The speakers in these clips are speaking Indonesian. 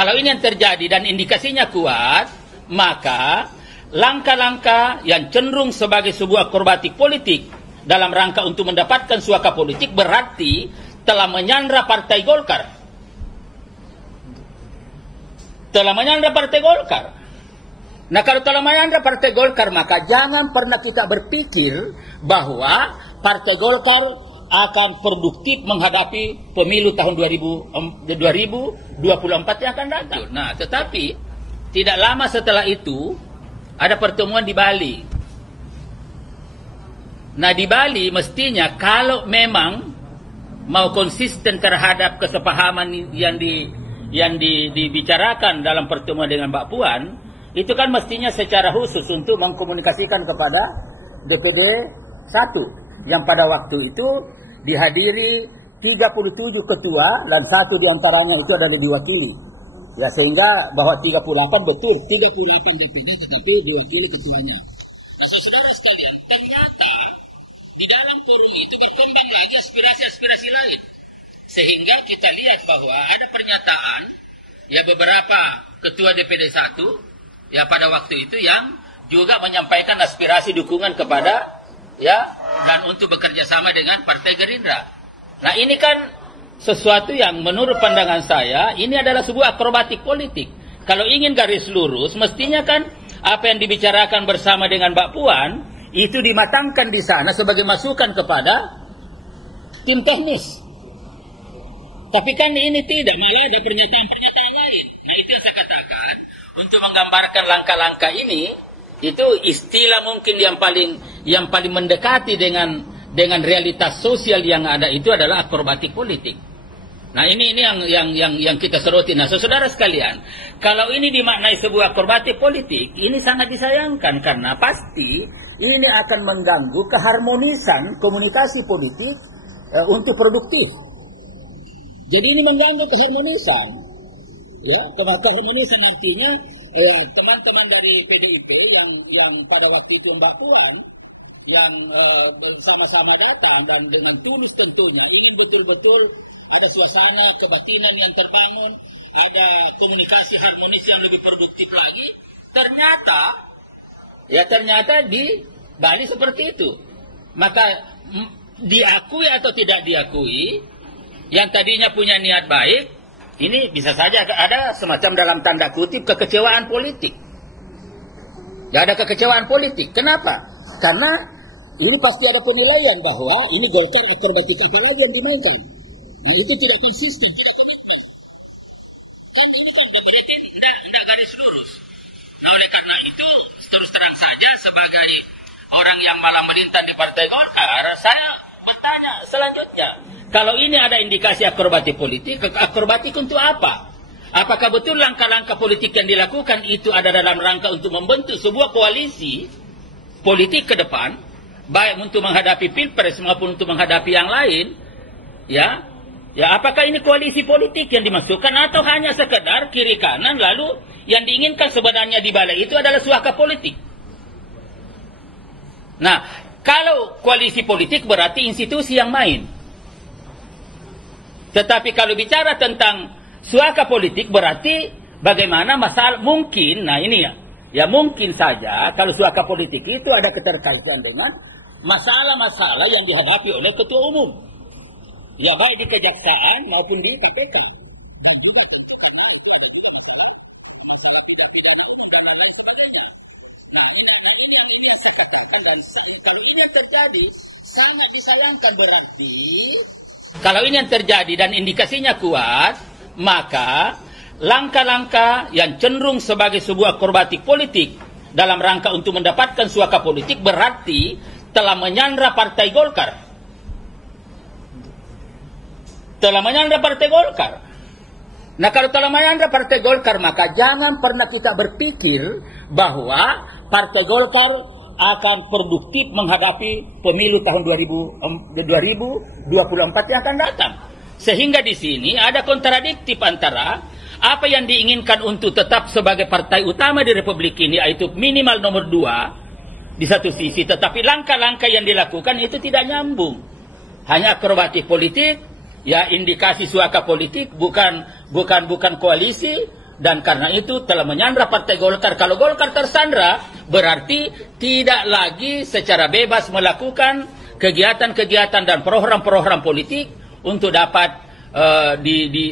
Kalau ini yang terjadi dan indikasinya kuat, maka langkah-langkah yang cenderung sebagai sebuah akrobatik politik dalam rangka untuk mendapatkan suaka politik berarti telah menyandra Partai Golkar. Telah menyandra Partai Golkar. Nah, kalau telah menyandra Partai Golkar, maka jangan pernah kita berpikir bahwa Partai Golkar akan produktif menghadapi pemilu tahun 2024 yang akan datang. Nah, tetapi tidak lama setelah itu ada pertemuan di Bali. Nah, di Bali mestinya kalau memang mau konsisten terhadap kesepahaman yang dibicarakan dalam pertemuan dengan Mbak Puan, itu kan mestinya secara khusus untuk mengkomunikasikan kepada DPD 1 yang pada waktu itu dihadiri 37 ketua dan satu diantaranya itu adalah diwakili. Ya, sehingga bahwa 38 betul 38 DPD tetapi diwakili ketuanya. Saudara sekalian, ternyata di dalam forum itu berkembang lagi aspirasi lain. Sehingga kita lihat bahwa ada pernyataan ya beberapa ketua DPD 1 ya pada waktu itu yang juga menyampaikan aspirasi dukungan kepada ya dan untuk bekerja sama dengan Partai Gerindra. Nah, ini kan sesuatu yang menurut pandangan saya ini adalah sebuah akrobatik politik. Kalau ingin garis lurus, mestinya kan apa yang dibicarakan bersama dengan Mbak Puan itu dimatangkan di sana sebagai masukan kepada tim teknis. Tapi kan ini tidak, malah ada pernyataan-pernyataan lain. Nah, itu yang saya katakan. Untuk menggambarkan langkah-langkah ini, itu istilah mungkin yang paling mendekati dengan realitas sosial yang ada itu adalah akrobatik politik. Nah, ini yang kita soroti. Nah, saudara sekalian, kalau ini dimaknai sebuah akrobatik politik, ini sangat disayangkan karena pasti ini akan mengganggu keharmonisan komunikasi politik untuk produktif. Jadi ini mengganggu keharmonisan. Ya, keharmonisan artinya teman-teman dari PDIP yang pada waktu itu Mbak Puan yang sama-sama datang dan dengan tulus tentunya ini betul-betul ada suasana kebatinan yang terbangun, ada komunikasi harmonis yang lebih produktif lagi. Ternyata di Bali seperti itu. Maka diakui atau tidak diakui, yang tadinya punya niat baik, ini bisa saja ada semacam dalam tanda kutip kekecewaan politik. Ya, ada kekecewaan politik. Kenapa? Karena ini pasti ada penilaian bahwa ini Golkar akrobatik apa lagi yang dimainkan. Itu tidak konsisten. Ini tidak garis lurus. Nah, oleh karena itu, terus terang saja sebagai orang yang malah melintas di Partai Golkar, saya bertanya selanjutnya, kalau ini ada indikasi akrobatik politik, akrobatik untuk apa? Apakah betul langkah-langkah politik yang dilakukan itu ada dalam rangka untuk membentuk sebuah koalisi politik ke depan, baik untuk menghadapi Pilpres maupun untuk menghadapi yang lain? Ya, apakah ini koalisi politik yang dimasukkan atau hanya sekedar kiri kanan lalu yang diinginkan sebenarnya di balik itu adalah suaka politik? Nah, kalau koalisi politik berarti institusi yang main. Tetapi kalau bicara tentang suaka politik berarti bagaimana masalah mungkin, nah ini ya mungkin saja kalau suaka politik itu ada keterkaitan dengan masalah-masalah yang dihadapi oleh ketua umum. Ya baik di kejaksaan maupun di KPK. Sangat disayangkan berarti kalau ini yang terjadi dan indikasinya kuat, maka langkah-langkah yang cenderung sebagai sebuah akrobatik politik dalam rangka untuk mendapatkan suaka politik berarti telah menyandra Partai Golkar. Telah menyandra Partai Golkar. Nah, kalau telah menyandra Partai Golkar, maka jangan pernah kita berpikir bahwa Partai Golkar akan produktif menghadapi pemilu tahun 2024 yang akan datang. Sehingga di sini ada kontradiktif antara apa yang diinginkan untuk tetap sebagai partai utama di Republik ini, yaitu minimal nomor 2 di satu sisi, tetapi langkah-langkah yang dilakukan itu tidak nyambung. Hanya akrobatik politik, ya indikasi suaka politik, bukan koalisi, dan karena itu telah menyandra Partai Golkar. Kalau Golkar tersandra, berarti tidak lagi secara bebas melakukan kegiatan-kegiatan dan program-program politik untuk dapat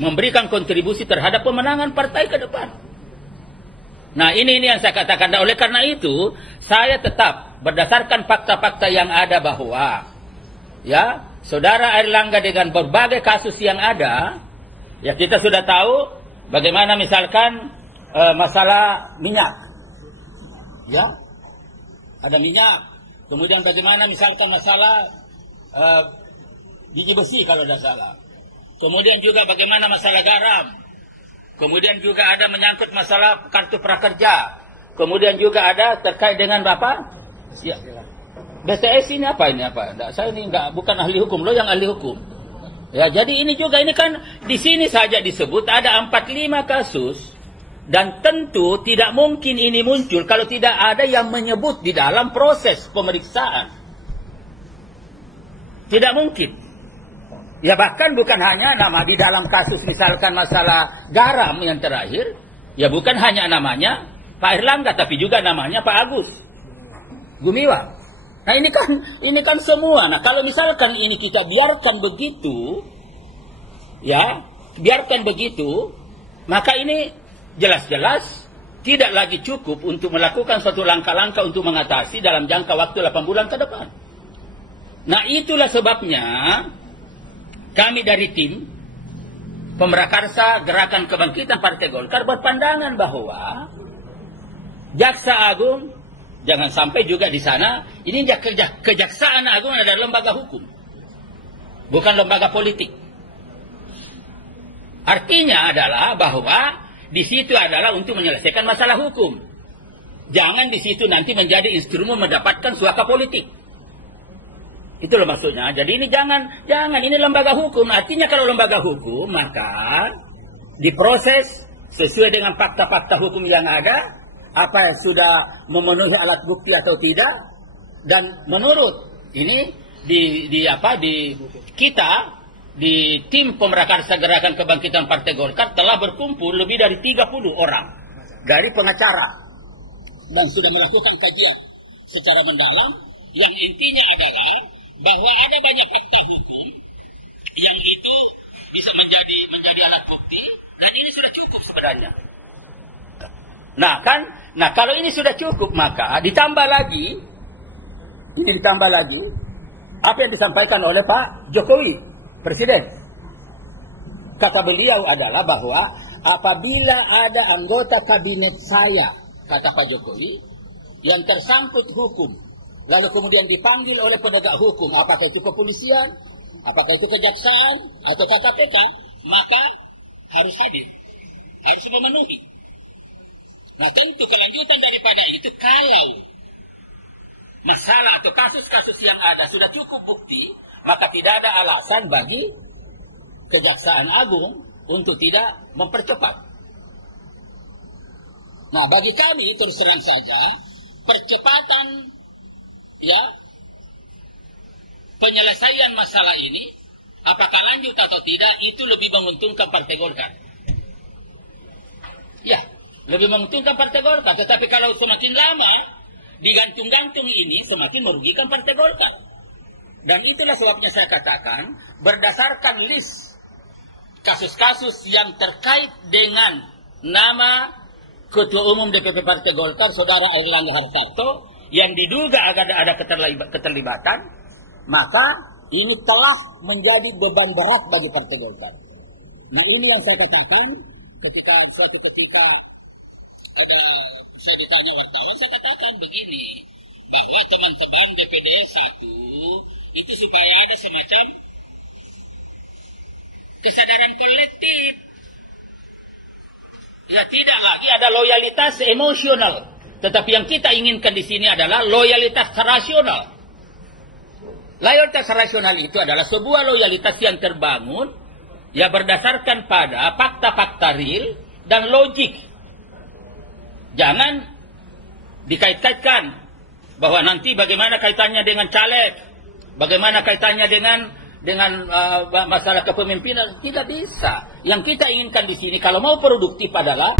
memberikan kontribusi terhadap pemenangan partai ke depan. Nah, ini yang saya katakan. Dan oleh karena itu, saya tetap berdasarkan fakta-fakta yang ada bahwa ya, Saudara Airlangga dengan berbagai kasus yang ada, ya kita sudah tahu bagaimana misalkan masalah minyak. Ya. Ada minyak. Kemudian bagaimana misalkan masalah biji besi kalau tidak salah. Kemudian juga bagaimana masalah garam. Kemudian juga ada menyangkut masalah kartu prakerja. Kemudian juga ada terkait dengan apa? Ya. BTS ini apa? Saya ini bukan ahli hukum, lo yang ahli hukum. Ya, jadi ini juga, ini kan di sini saja disebut ada 45 kasus. Dan tentu tidak mungkin ini muncul kalau tidak ada yang menyebut di dalam proses pemeriksaan. Tidak mungkin. Ya bahkan bukan hanya nama di dalam kasus misalkan masalah garam yang terakhir, ya bukan hanya namanya Pak Airlangga, tapi juga namanya Pak Agus Gumiwang. Nah ini kan semua. Nah kalau misalkan ini kita biarkan begitu, ya biarkan begitu, maka ini jelas-jelas tidak lagi cukup untuk melakukan suatu langkah-langkah untuk mengatasi dalam jangka waktu 8 bulan ke depan. Nah itulah sebabnya kami dari tim Pemrakarsa Gerakan Kebangkitan Partai Golkar berpandangan bahwa Jaksa Agung jangan sampai juga di sana, ini Kejaksaan Agung adalah lembaga hukum, bukan lembaga politik. Artinya adalah bahwa di situ adalah untuk menyelesaikan masalah hukum. Jangan di situ nanti menjadi instrumen mendapatkan suaka politik. Itulah maksudnya. Jadi ini jangan ini lembaga hukum. Artinya kalau lembaga hukum maka diproses sesuai dengan fakta-fakta hukum yang ada, apa yang sudah memenuhi alat bukti atau tidak, dan menurut ini kita di tim Pemrakarsa Gerakan Kebangkitan Partai Golkar telah berkumpul lebih dari 30 orang dari pengacara dan sudah melakukan kajian secara mendalam yang intinya adalah bahwa ada banyak fakta hukum yang itu bisa menjadi alat bukti, dan ini sudah cukup sebenarnya. Nah kalau ini sudah cukup, maka ditambah lagi apa yang disampaikan oleh Pak Jokowi, Presiden. Kata beliau adalah bahwa apabila ada anggota kabinet saya, kata Pak Jokowi, yang tersangkut hukum, lalu kemudian dipanggil oleh penegak hukum, apakah itu kepolisian, apakah itu kejaksaan, atau KPK, maka harus hadir, harus memenuhi. Nah tentu kelanjutan daripada itu, kalau masalah atau kasus-kasus yang ada sudah cukup bukti, maka tidak ada alasan bagi Kejaksaan Agung untuk tidak mempercepat. Nah bagi kami terus terang saja, percepatan penyelesaian masalah ini, apakah lanjut atau tidak, itu lebih menguntungkan Partai Golkar. Ya, lebih menguntungkan Partai Golkar. Tetapi kalau semakin lama digantung-gantung ini, semakin merugikan Partai Golkar. Dan itulah sebabnya saya katakan, berdasarkan list kasus-kasus yang terkait dengan nama Ketua Umum DPP Partai Golkar, Saudara Airlangga Hartarto, yang diduga ada keterlibatan, maka ini telah menjadi beban berat bagi Partai Golkar. Nah ini yang saya katakan ketika suatu ketika saya ditanya wartawan, saya katakan begini, bahwa teman-teman DPD 1 itu supaya ada semacam kesadaran politik. Ya tidak lagi ada loyalitas emosional, tetapi yang kita inginkan di sini adalah loyalitas rasional. Loyalitas rasional itu adalah sebuah loyalitas yang terbangun ya berdasarkan pada fakta-fakta real dan logik. Jangan dikait-kaitkan bahwa nanti bagaimana kaitannya dengan caleg, bagaimana kaitannya dengan masalah kepemimpinan. Tidak bisa. Yang kita inginkan di sini kalau mau produktif adalah